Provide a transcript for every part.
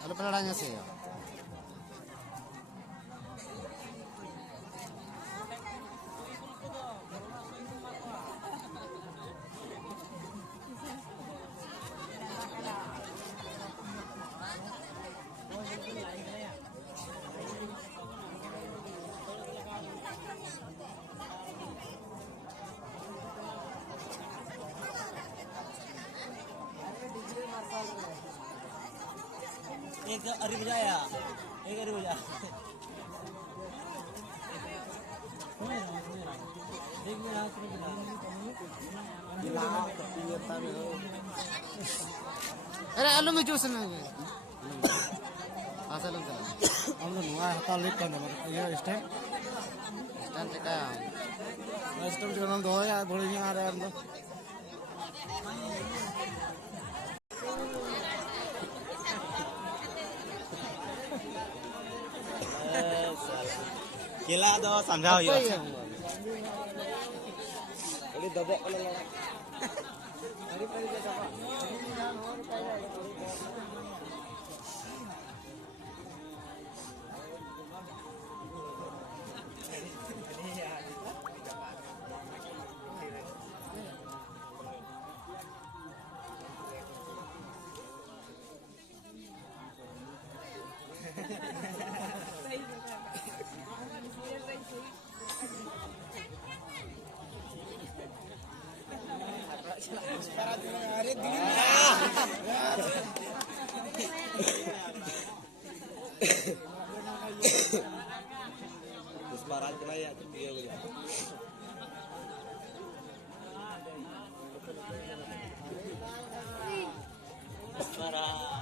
Kalau pelaranya sih ya. एक अरे बजाया एक अरे बजा अरे आलू में जूस में asal lu kan हम लोग नया हता लिख कर नंबर ये स्टैंड stand का स्टैंड जो नाम दो यार बड़े नहीं आ रहे हैं अंदर केला दो समझाओ यो ini dobok kalau lewat Disparat kena ya dia begitu. Disparat.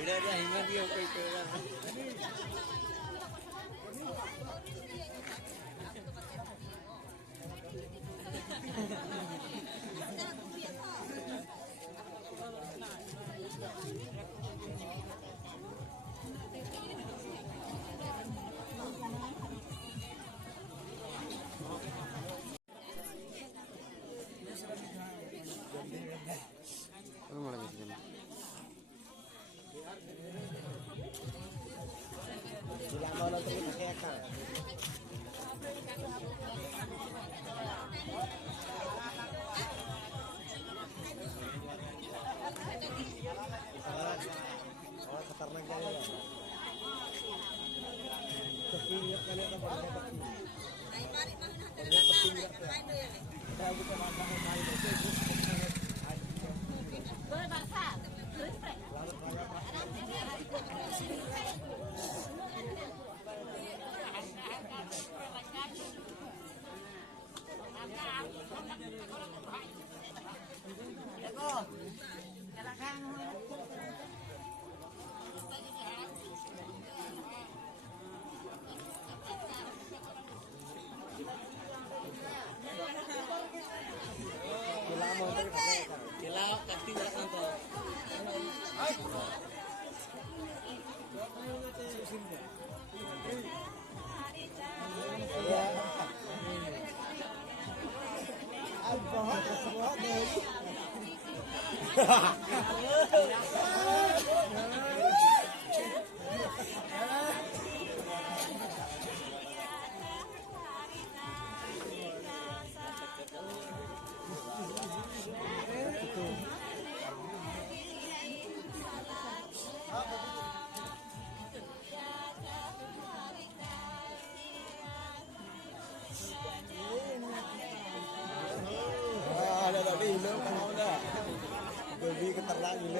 Udah ingat dia oke ke.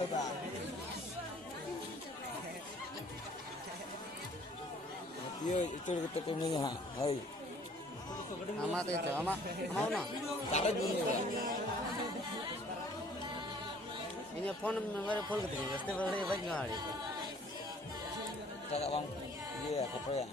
Iya, itu kita punya. Hai. Amat itu, ama mau no. Cara dunia. Ini phone memory full gitu, pasti boleh banyak hari. Cara bang, iya, apa ya?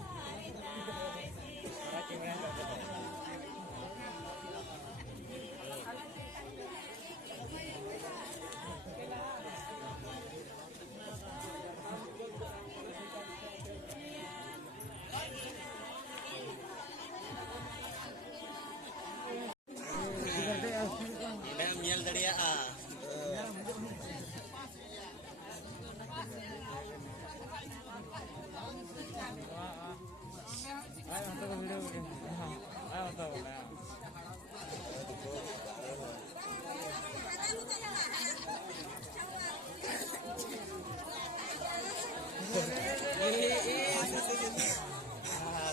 Ini miel dari ya.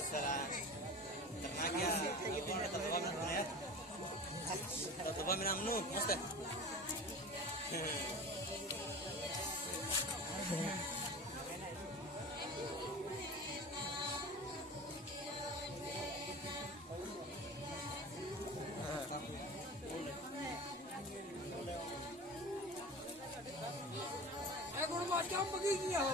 Salah. Tenaga. Terbang minang nu, mesti. Kurang macam begini ya.